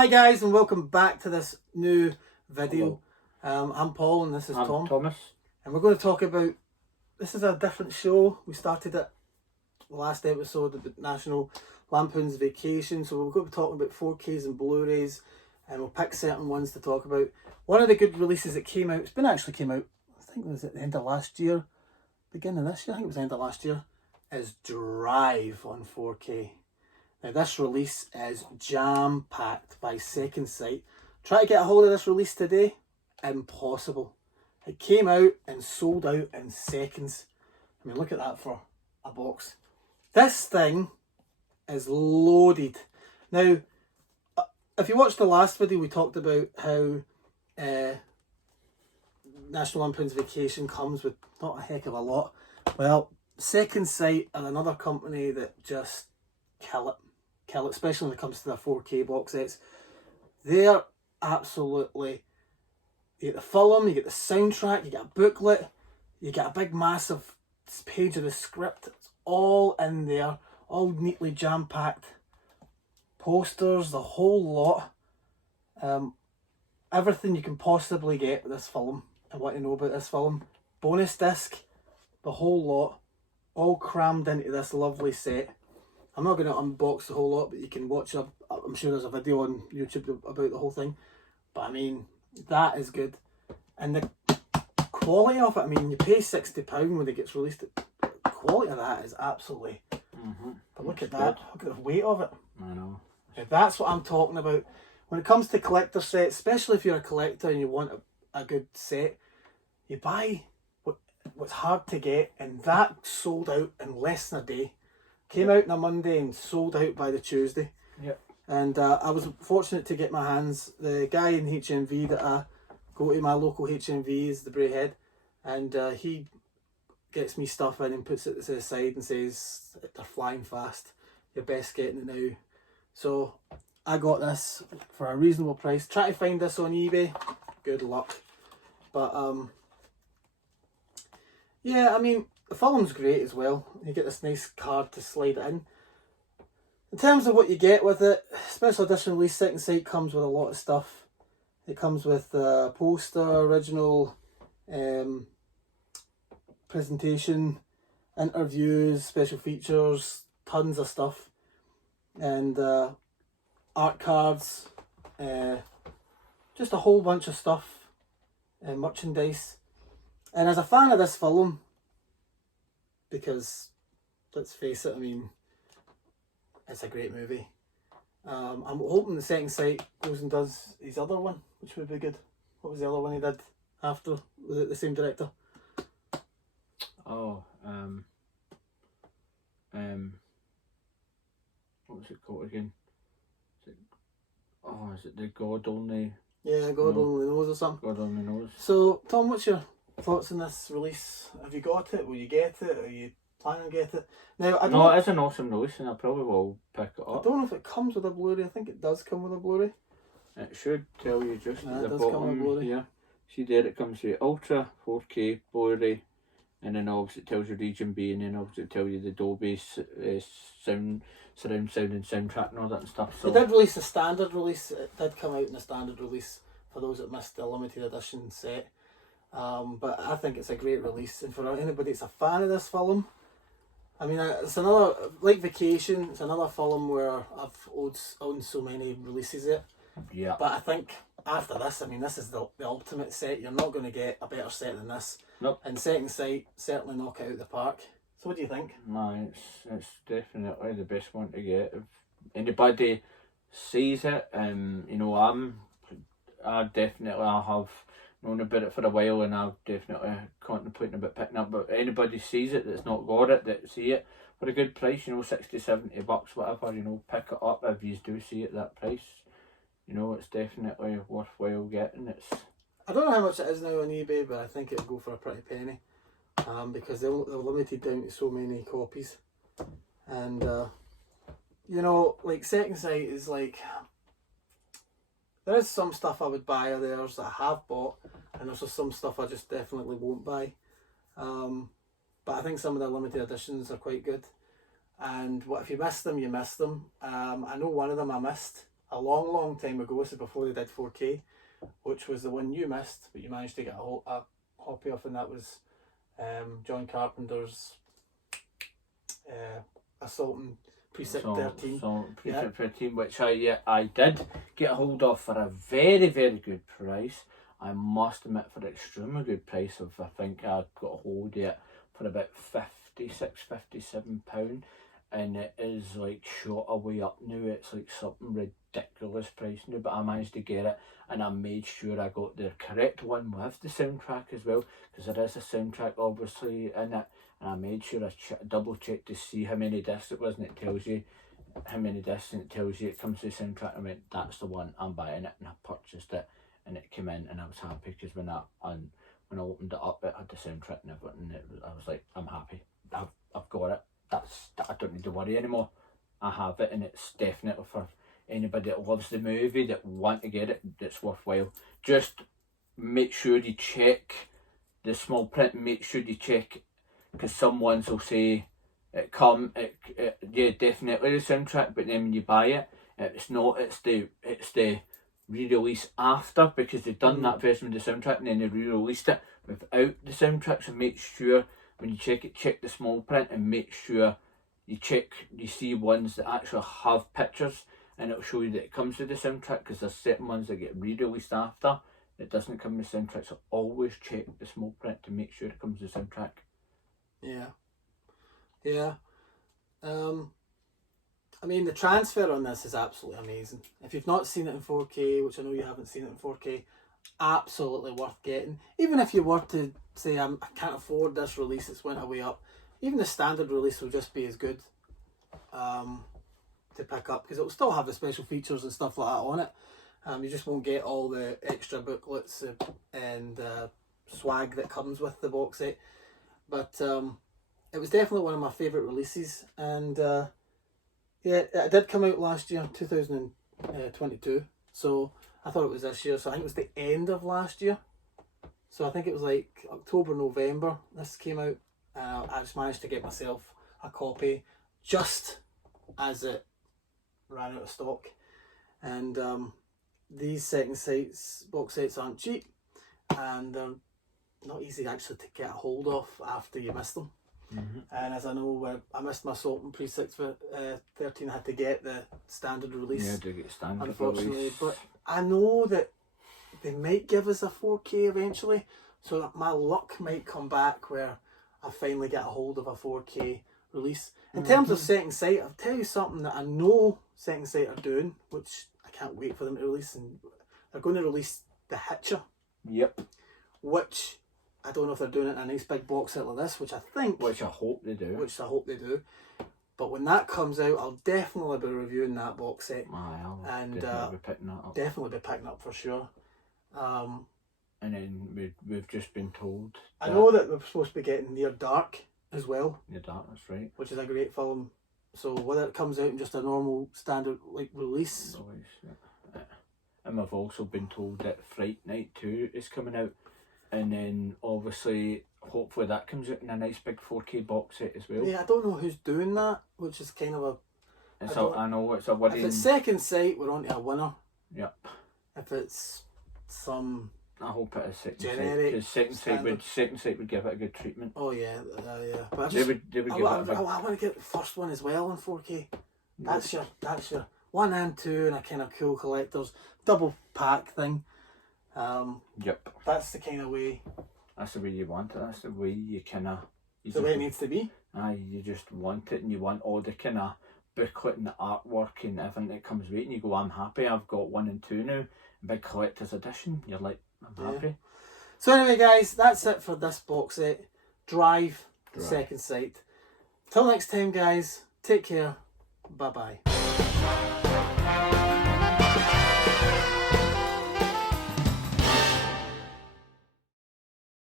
Hi guys, and welcome back to this new video. I'm Paul and this is I'm Tom. Thomas. And we're going to talk about, this is a different show. We started it the last episode about National Lampoon's Vacation. So we're going to be talking about 4Ks and Blu-rays, and we'll pick certain ones to talk about. One of the good releases that came out, actually came out, I think it was at the end of last year, beginning of this year, I think it was the end of last year, is Drive on 4K. Now this release is jam-packed by Second Sight. Try to get a hold of this release today, impossible. It came out and sold out in seconds. I mean, look at that for a box. This thing is loaded. Now, if you watched the last video, we talked about how National Lampoon's Vacation comes with not a heck of a lot. Well, Second Sight are another company that just kill it, especially when it comes to the 4K box sets. They're absolutely, you get the film, you get the soundtrack, you get a booklet, you get a big massive page of the script. It's all in there, all neatly jam-packed. Posters, the whole lot. Everything you can possibly get with this film and what you know about this film. Bonus disc, the whole lot, all crammed into this lovely set. I'm not going to unbox the whole lot, but you can watch I'm sure there's a video on YouTube about the whole thing. But I mean, that is good. And the quality of it, I mean, you pay £60 when it gets released. The quality of that is absolutely... But look at that. Look at the weight of it. I know. Now, that's what I'm talking about. When it comes to collector sets, especially if you're a collector and you want a good set, you buy what's hard to get, and that sold out in less than a day. Came out on a Monday and sold out by the Tuesday. Yep. And I was fortunate to get my hands. The guy in HMV that I go to, my local HMV, is the Braehead, and he gets me stuff in and puts it to the side and says they're flying fast. You're best getting it now. So I got this for a reasonable price. Try to find this on eBay. Good luck. But yeah, I mean, the film's great as well. You get this nice card to slide it in. In terms of what you get with it, special edition release, Second Sight comes with a lot of stuff. It comes with a poster, original presentation, interviews, special features, tons of stuff. And art cards, just a whole bunch of stuff, merchandise. And as a fan of this film, because let's face it, I mean, it's a great movie. I'm hoping the Second Sight goes and does his other one, which would be good. What was the other one he did after? Was it the same director? Oh, what was it called again? Is it the God Only? Yeah, God Only Knows or something. God Only Knows. So, Tom, what's your thoughts on this release? Have you got it? Will you get it? Are you planning to get it? Now, I don't know, it is an awesome release, and I probably will pick it I up. don't know if it comes with a Blu-ray. I think it does come with a Blu-ray. It should tell you just It at the does come with bottom Blu-ray. here. See there, it comes with Ultra, 4K, Blu-ray, and then obviously it tells you Region B, and then obviously it tells you the Dolby sound, surround sound and soundtrack and all that and stuff. So They did release a standard release. It did come out in a standard release for those that missed the limited edition set. But I think it's a great release, and for anybody that's a fan of this film, I mean, it's another, like Vacation, it's another film where I've owned so many releases it. yeah. But I think after this, I mean, this is the ultimate set. You're not going to get a better set than this. Nope. And Second Sight certainly knock it out of the park. So what do you think? No, it's definitely the best one to get. If anybody sees it, I have known about it for a while, and I'm definitely contemplating about picking up. But anybody sees it that's not got it, that see it for a good price, $60-70, whatever, pick it up if you do see it that price. It's definitely worthwhile getting. I don't know how much it is now on eBay, but I think it'll go for a pretty penny. Because they're limited down to so many copies. And, like Second Sight is like... There is some stuff I would buy of theirs that I have bought, and there's just some stuff I just definitely won't buy. But I think some of the limited editions are quite good. And what if you missed them, you missed them. I know one of them I missed. a long time ago. This is before they did 4K, which was the one you missed, but you managed to get a copy of, and that was John Carpenter's Assault and Precinct 13. So Precinct 13, which I did get a hold of for a very good price. I must admit, for an extremely good price of, I think I got a hold of it for about £57, and it is like shot away up now. It's like something ridiculous price now, but I managed to get it, and I made sure I got the correct one with the soundtrack as well, because there is a soundtrack obviously in it, and I made sure I double checked to see how many discs it was, and it tells you how many discs, and it tells you it comes to the soundtrack. I went, that's the one, I'm buying it, and I purchased it, and it came in, and I was happy, because when I opened it up, it had the soundtrack and everything. I was like, I'm happy, I've got it. I don't need to worry anymore. I have it, and it's definitely for anybody that loves the movie, that want to get it, that's worthwhile. Just make sure you check the small print, make sure you check, because some ones will say yeah, definitely the soundtrack, but then when you buy it, it's not, it's the re-release after, because they've done that version with the soundtrack and then they re-released it without the soundtrack. So make sure when you check it, check the small print, and make sure you see ones that actually have pictures, and it'll show you that it comes with the soundtrack, because there's certain ones that get re-released after it doesn't come with the soundtrack. So always check the small print to make sure it comes with the soundtrack. Yeah. I mean, the transfer on this is absolutely amazing. If you've not seen it in 4K, which I know you haven't seen it in 4K, absolutely worth getting. Even if you were to say, I can't afford this release, it's went away up, even the standard release will just be as good to pick up, because it will still have the special features and stuff like that on it. You just won't get all the extra booklets and swag that comes with the box set. But it was definitely one of my favourite releases, and yeah, it did come out last year, 2022, so I thought it was this year, so I think it was the end of last year, so I think it was like October, November this came out. I just managed to get myself a copy just as it ran out of stock, and these second sights box sets aren't cheap, and they're not easy actually to get a hold of after you miss them. And as I know, I missed my Assault and Precinct 13, I had to get the standard release. Yeah, to get standard unfortunately release. But I know that they might give us a 4K eventually, so that my luck might come back where I finally get a hold of a 4K release. In terms of Second Sight, I'll tell you something that I know Second Sight are doing, which I can't wait for them to release, and they're going to release The Hitcher. Yep. Which I don't know if they're doing it in a nice big box set like this, which I hope they do. But when that comes out, I'll definitely be reviewing that box set. I'll and definitely be picking that up. Definitely be picking up for sure. And then we've just been told, I know that we're supposed to be getting Near Dark as well. Near Dark, that's right. Which is a great film. So whether it comes out in just a normal standard release. Yeah. And we've also been told that Fright Night 2 is coming out. And then obviously, hopefully that comes out in a nice big 4K box set as well. Yeah, I don't know who's doing that, which is kind of I know it's a worrying. If it's Second Sight, we're on to a winner. Yep. If it's some, I hope it is Second Sight, generic because Second Sight would give it a good treatment. Oh yeah. But They would give it a big... I want to get the first one as well in 4K. That's your 1 and 2 and a kind of cool collector's double pack thing. Yep. That's the kind of way. That's the way you want it. That's the way you kind of... The way it needs to be. You just want it, and you want all the kind of booklet and the artwork and everything that comes with it, and you go, I'm happy, I've got 1 and 2 now, big collector's edition. You're like, I'm happy. So anyway guys, that's it for this box set. Drive. Second Sight. Till next time guys, take care. Bye bye.